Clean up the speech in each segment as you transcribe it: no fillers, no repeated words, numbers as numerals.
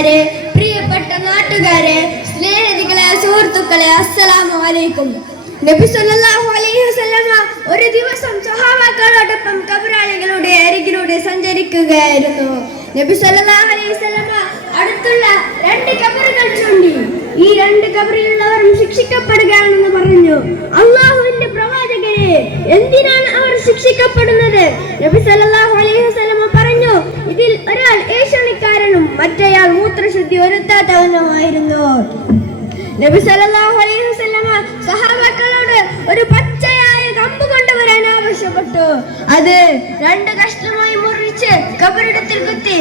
ഉസ്താദുമാരെ, പ്രിയപ്പെട്ട നാട്ടുകാരെ, സ്നേഹിതകളെ, സുഹൃത്തുക്കളെ, അസ്സലാമു അലൈക്കും. നബി സല്ലല്ലാഹു അലൈഹി വസല്ലമ ഒരു ദിവസം സ്വഹാബാക്കളോടൊപ്പം ഖബറാളികളുടെ അരികിലൂടെ സഞ്ചരിക്കുകയായിരുന്നു. നബി സല്ലല്ലാഹു അലൈഹി വസല്ലമ അടുത്തുള്ള 2 ഖബറുകൾ ചൂണ്ടി, ഈ 2 ഖബറിലുള്ളവരും ശിക്ഷിക്കപ്പെടുകയാണെന്ന് പറഞ്ഞു. അല്ലാഹുവിന്റെ പ്രവാചകരെ, എന്തിനാണ് അവർ ശിക്ഷിക്കപ്പെടുന്നത്? നബി സല്ലല്ലാഹു അലൈഹി വസല്ലമ പറഞ്ഞു, ഇതിൽ ഒരാൾ ഏഷണിക്കാരനും മറ്റേയാൾ മൂത്രശുദ്ധി വരുത്താത്തവനുമായിരുന്നു. നബി സല്ലല്ലാഹു അലൈഹി വസല്ലമ സഹാബാക്കളോട് ഒരു പച്ചയായ കമ്പ് കൊണ്ടുവരാൻ ആവശ്യപ്പെട്ടു. അത് 2 കഷ്ണമായി മുറിച്ച് ഖബറിടത്തിൽ കുത്തി.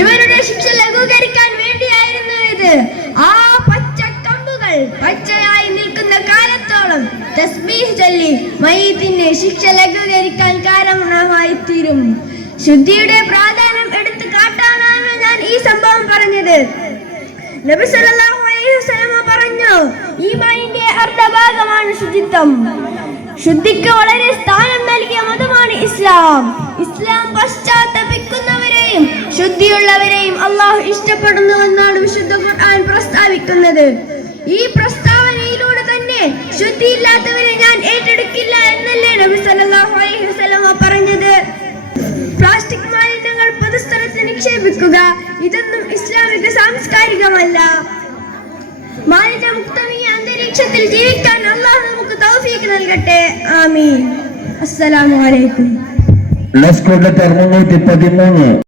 ഇവരുടെ ശിക്ഷ ലഘൂകരിക്കാൻ വേണ്ടിയായിരുന്നു ഇത്. ആ പച്ച കമ്പുകൾ പച്ചയായി നിൽക്കുന്ന കാലത്തോളം തസ്ബീഹ് ചൊല്ലി മയ്യിത്തിന്റെ ശിക്ഷ ലഘൂകരിക്കാൻ കാരണമായി തീരും. ശുദ്ധിയുടെ പ്രാധാന്യം എടുത്തു കാട്ടാനാണ് ഞാൻ ഈ സംഭവം പറഞ്ഞത്. നബി സല്ലല്ലാഹു അലൈഹി വസല്ലമ പറഞ്ഞു, ഈമാനിന്റെ അർദ്ധഭാഗമാണ് ശുചിത്വം. ശുദ്ധിക്ക് വളരെ സ്ഥാനം നൽകിയ മതമാണ് ഇസ്ലാം. ഇസ്ലാം പശ്ചാത്തപിക്കുന്നവരെയും ശുദ്ധിയുള്ളവരെയും അല്ലാഹു ഇഷ്ടപ്പെടുന്നുവെന്നാണ് വിശുദ്ധ ഖുർആൻ പ്രസ്താവിക്കുന്നത്. ഈ പ്രസ്താവനയിലൂടെ തന്നെ ശുദ്ധിയില്ലാത്തവരെ ഞാൻ ഏറ്റെടുക്കില്ല എന്നല്ലേ നബി സല്ലല്ലാഹു അലൈഹി വസല്ലമ പറഞ്ഞത്. പ്ലാസ്റ്റിക് മാലിന്യങ്ങൾ പൊതുസ്ഥലത്ത് നിക്ഷേപിക്കുക, ഇതൊന്നും ഇസ്ലാമിക സാംസ്കാരികമല്ല. മാലിന്യമുക്തമായ അന്തരീക്ഷത്തിൽ ജീവിക്കാൻ അല്ലാഹു നമുക്ക് തൗഫീഖ് നൽകട്ടെ. ആമീൻ. അസ്സലാമു അലൈക്കും.